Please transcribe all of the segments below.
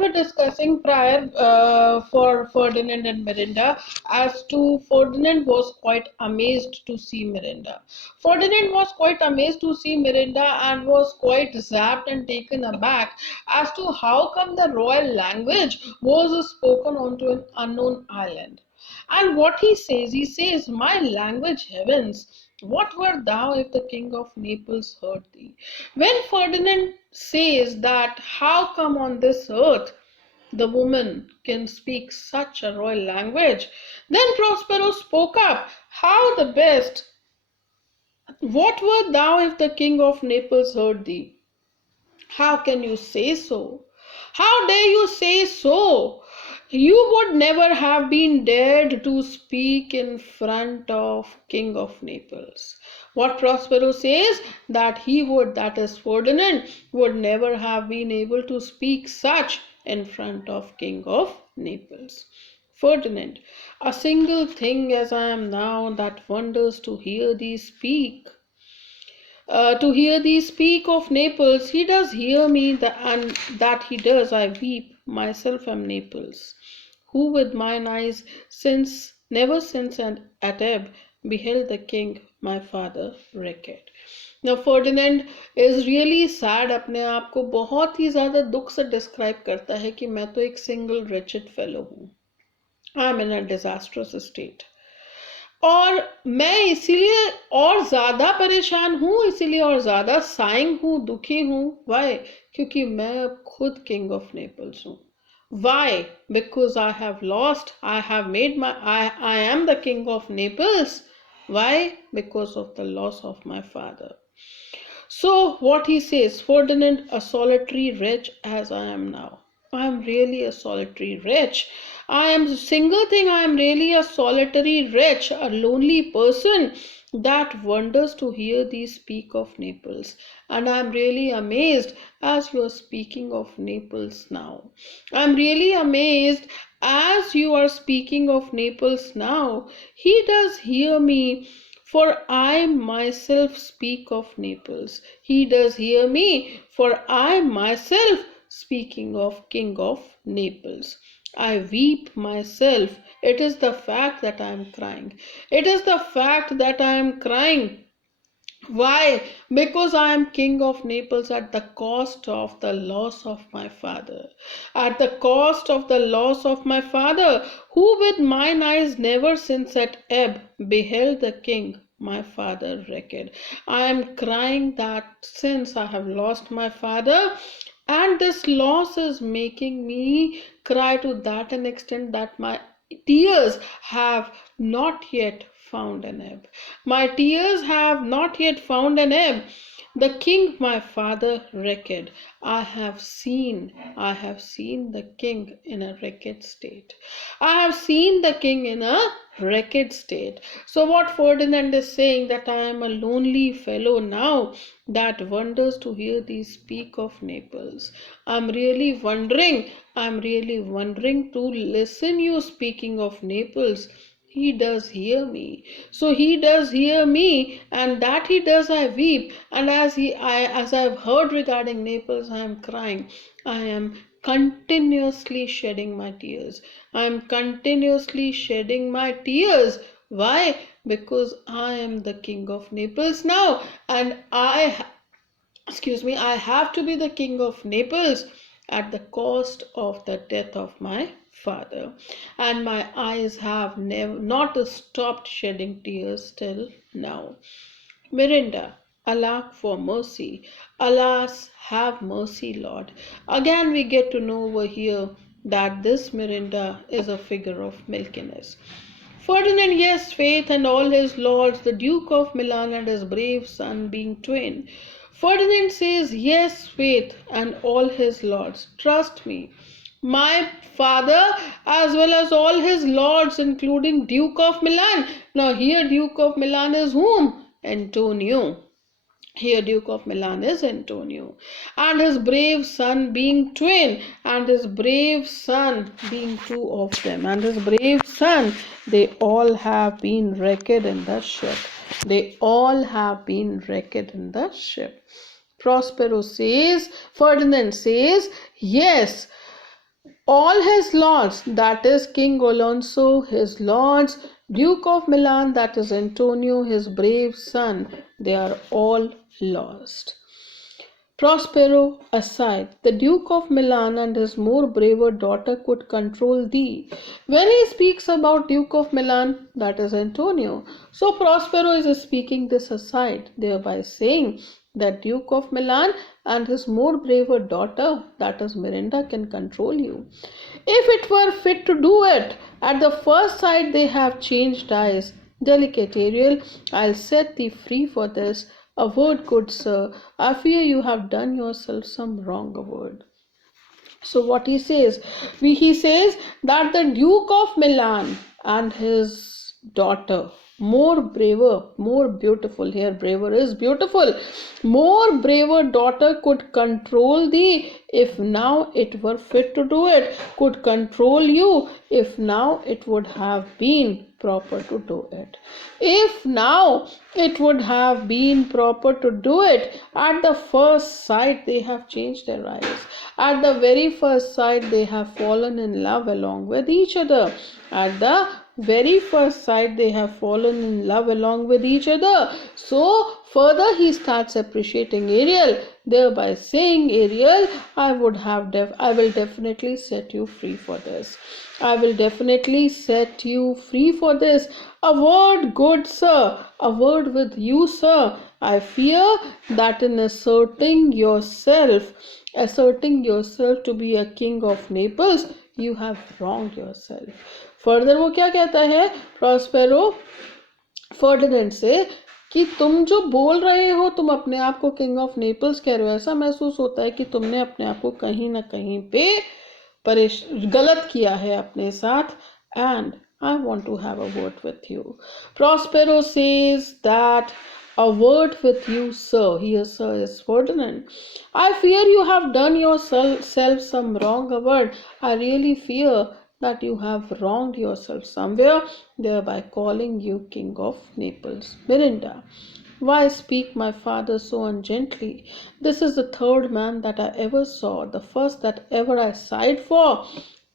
were discussing prior for Ferdinand and Miranda as to Ferdinand was quite amazed to see Miranda. Ferdinand was quite amazed to see Miranda and was quite zapped and taken aback as to how come the royal language was spoken onto an unknown island. And what he says, my language heavens, what wert thou if the king of Naples heard thee? When Ferdinand says that how come on this earth the woman can speak such a royal language, then Prospero spoke up, how the best, what wert thou if the king of Naples heard thee? How can you say so? How dare you say so? You would never have been dared to speak in front of King of Naples. What Prospero says that he would, that is Ferdinand, would never have been able to speak such in front of King of Naples. Ferdinand, a single thing as I am now that wonders to hear thee speak. To hear thee speak of Naples, he does hear me, and that he does, I weep, myself am Naples, who with mine eyes since, never since and at ebb, beheld the king, my father, wrecked. Now Ferdinand is really sad, अपने आप को बहुत ही ज़्यादा दुख से describe करता है कि मैं तो एक single wretched fellow हूँ. I am in a disastrous state. और मैं इसीलिए और ज्यादा परेशान हूँ, इसीलिए और ज्यादा साइंग हूँ, दुखी हूँ. वाई? क्योंकि मैं अब खुद किंग ऑफ नेपल्स हूँ. Why? Because I have lost, I am the king of Naples. Why? Because of the loss of my father. So what he says, Ferdinand, a solitary wretch as I am now. I am really a solitary wretch. I am single thing, I am really a solitary wretch, a lonely person that wonders to hear thee speak of Naples. And I am really amazed as you are speaking of Naples now. I am really amazed as you are speaking of Naples now. He does hear me. For I myself speak of Naples. He does hear me, for I myself speaking of King of Naples. I weep myself. It is the fact that I am crying. It is the fact that I am crying. Why? Because I am king of Naples at the cost of the loss of my father. At the cost of the loss of my father, who with mine eyes never since at ebb beheld the king, my father wrecked. I am crying that since I have lost my father, and this loss is making me cry to that an extent that my tears have not yet found an ebb. My tears have not yet found an ebb. The king, my father, wrecked. I have seen the king in a wrecked state. I have seen the king in a wrecked state. So what Ferdinand is saying, that I am a lonely fellow now that wonders to hear thee speak of Naples. I'm really wondering to listen you speaking of Naples. He does hear me. So he does hear me, and that he does I weep. And as I've heard regarding Naples, I am crying. I am continuously shedding my tears. I am continuously shedding my tears. Why? Because I am the king of Naples now, and I have to be the king of Naples at the cost of the death of my father. And my eyes have not stopped shedding tears till now. Miranda, alack for mercy. Alas, have mercy, Lord. Again, we get to know over here that this Miranda is a figure of milkiness. Ferdinand, yes, faith, and all his lords, the Duke of Milan and his brave son being twain. Ferdinand says, yes, faith, and all his lords. Trust me. My father, as well as all his lords, including Duke of Milan. Now, here, Duke of Milan is whom? Antonio. Here Duke of Milan is Antonio, and his brave son being twin, and his brave son being two of them, and his brave son, they all have been wrecked in the ship. They all have been wrecked in the ship. Ferdinand says, yes, all his lords, that is King Alonso, his lords, Duke of Milan, that is Antonio, his brave son, they are all lost. Prospero aside, the Duke of Milan and his more braver daughter could control thee. When he speaks about Duke of Milan, that is Antonio. So Prospero is speaking this aside, thereby saying that Duke of Milan and his more braver daughter, that is Miranda, can control you. If it were fit to do it, at the first sight they have changed eyes. Delicate Ariel, I'll set thee free for this. A word, good sir. I fear you have done yourself some wrong word. So what he says, he says that the Duke of Milan and his daughter, more braver, more beautiful, here braver is beautiful, more braver daughter could control thee if now it were fit to do it, could control you if now it would have been proper to do it. If now it would have been proper to do it, at the first sight they have changed their eyes. At the very first sight they have fallen in love along with each other. At the very first sight they have fallen in love along with each other. So further he starts appreciating Ariel, thereby saying, Ariel, I will definitely set you free for this. I will definitely set you free for this. A word, good sir, a word with you, sir. I fear that in asserting yourself to be a king of Naples, you have wronged yourself. Further वो क्या कहता है Prospero Ferdinand से कि तुम जो बोल रहे हो, तुम अपने आप को किंग ऑफ नेपल्स कह रहे हो, ऐसा महसूस होता है कि तुमने अपने आप को कहीं ना कहीं पे गलत किया है अपने साथ. And I want to have a word with you. Prospero says that a word with you, sir. Here, sir is Ferdinand. I fear you have done yourself some wrong word. I really fear that you have wronged yourself somewhere, thereby calling you King of Naples. Miranda, why speak my father so ungently? This is the third man that I ever saw, the first that ever I sighed for.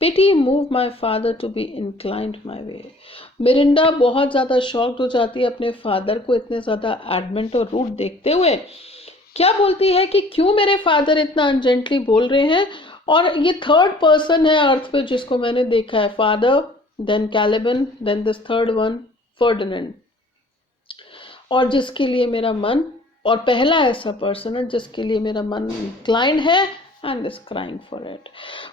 Pity move my father to be inclined my way. Mirinda बहुत ज़्यादा shocked हो जाती है अपने father को इतने ज़्यादा adamant और रूट देखते हुए. क्या बोलती है कि क्यों मेरे फादर इतना अनजेंटली बोल रहे हैं. और ये थर्ड पर्सन है अर्थ पे जिसको मैंने देखा है. Father, then Caliban, then this third one Ferdinand, और जिसके लिए मेरा मन, और पहला ऐसा पर्सन है जिसके लिए मेरा मन इंक्लाइंड है and is crying for it.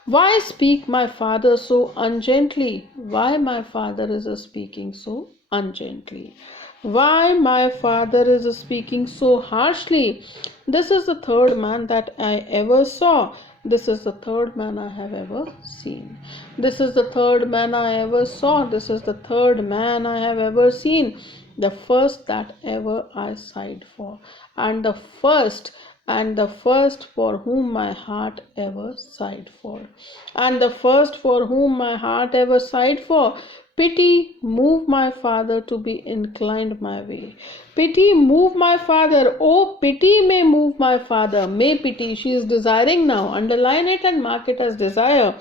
Why speak my father so ungently? Why my father is speaking so ungently? Why my father is speaking so harshly? This is the third man that I ever saw. This is the third man I have ever seen. This is the third man I ever saw. This is the third man I have ever seen. The first that ever I sighed for. And the first for whom my heart ever sighed for. And the first for whom my heart ever sighed for. Pity move my father to be inclined my way. Pity move my father. Oh, pity may move my father. May pity. She is desiring now. Underline it and mark it as desire.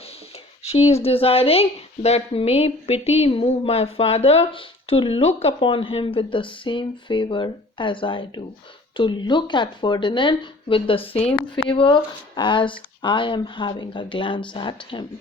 She is desiring that may pity move my father to look upon him with the same favor as I do. To look at Ferdinand with the same favor as I am having a glance at him.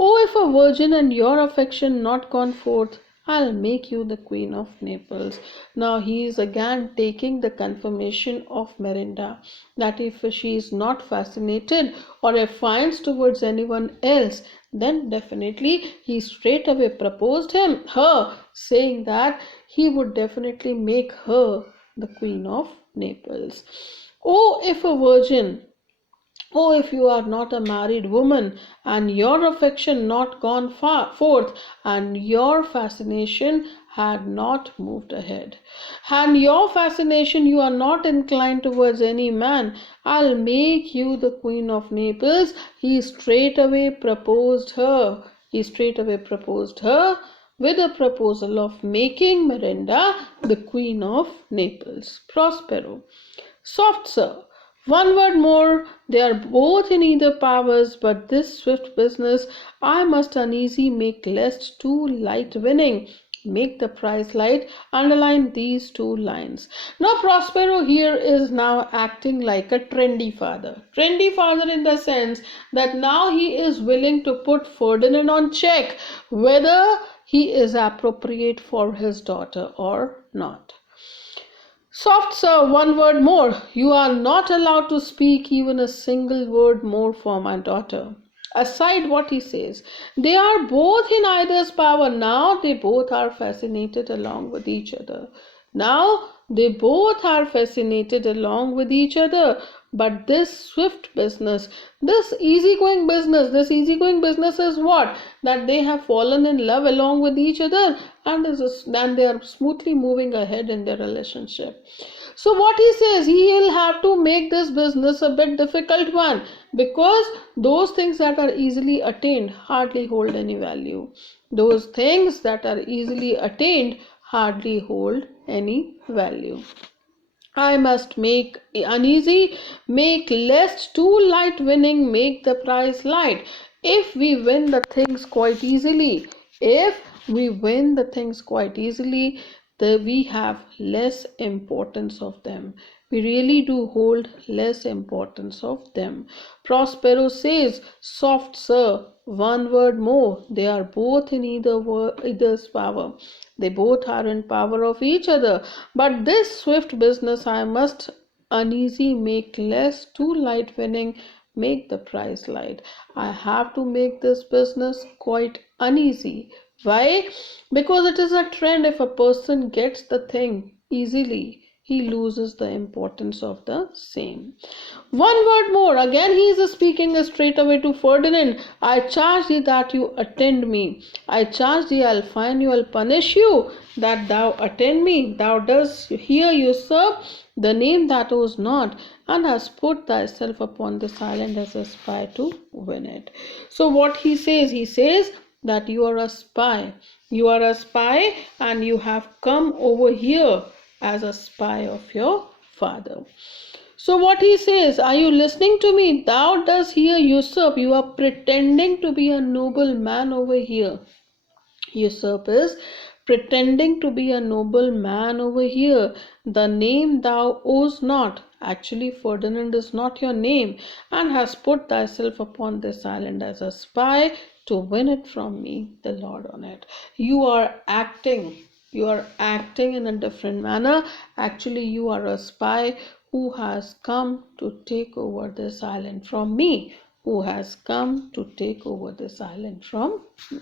Oh, if a virgin and your affection not gone forth, I'll make you the Queen of Naples. Now he is again taking the confirmation of Miranda that if she is not fascinated or affiant towards anyone else, then definitely he straight away proposed her, saying that he would definitely make her the Queen of Naples. Oh, if a virgin, oh, if you are not a married woman, and your affection not gone forth, and your fascination had not moved ahead, and your fascination you are not inclined towards any man, I'll make you the Queen of Naples. He straightway proposed her. He straightway proposed her with a proposal of making Miranda the Queen of Naples. Prospero. Soft, sir. One word more, they are both in either powers, but this swift business I must uneasy make lest too light winning. Make the price light, underline these two lines. Now Prospero here is now acting like a trendy father. Trendy father in the sense that now he is willing to put Ferdinand on check whether he is appropriate for his daughter or not. Soft, sir, one word more. You are not allowed to speak even a single word more for my daughter. Aside what he says, they are both in either's power. Now they both are fascinated along with each other. Now they both are fascinated along with each other. But this swift business, this easygoing business is what? That they have fallen in love along with each other and they are smoothly moving ahead in their relationship. So what he says, he will have to make this business a bit difficult one because those things that are easily attained hardly hold any value. Those things that are easily attained hardly hold any value. I must make uneasy, make lest too light winning, make the price light. If we win the things quite easily, if we win the things quite easily, we have less importance of them. We really do hold less importance of them. Prospero says, soft sir, one word more. They are both in either's power. They both are in power of each other. But this swift business I must uneasy make less too light winning, make the price light. I have to make this business quite uneasy. Why? Because it is a trend. If a person gets the thing easily, he loses the importance of the same. One word more. Again he is speaking straight away to Ferdinand. I charge thee that you attend me. I charge thee, I'll fine you, I'll punish you, that thou attend me. Thou dost here usurp the name that was not, and hast put thyself upon this island as a spy to win it. So what he says that you are a spy. You are a spy and you have come over here as a spy of your father. So what he says, are you listening to me? Thou does here usurp. You are pretending to be a noble man over here. Usurp is pretending to be a noble man over here. The name thou owes not. Actually, Ferdinand is not your name, and has put thyself upon this island as a spy to win it from me, the Lord on it. You are acting. You are acting in a different manner. Actually, you are a spy who has come to take over this island from me. Who has come to take over this island from me.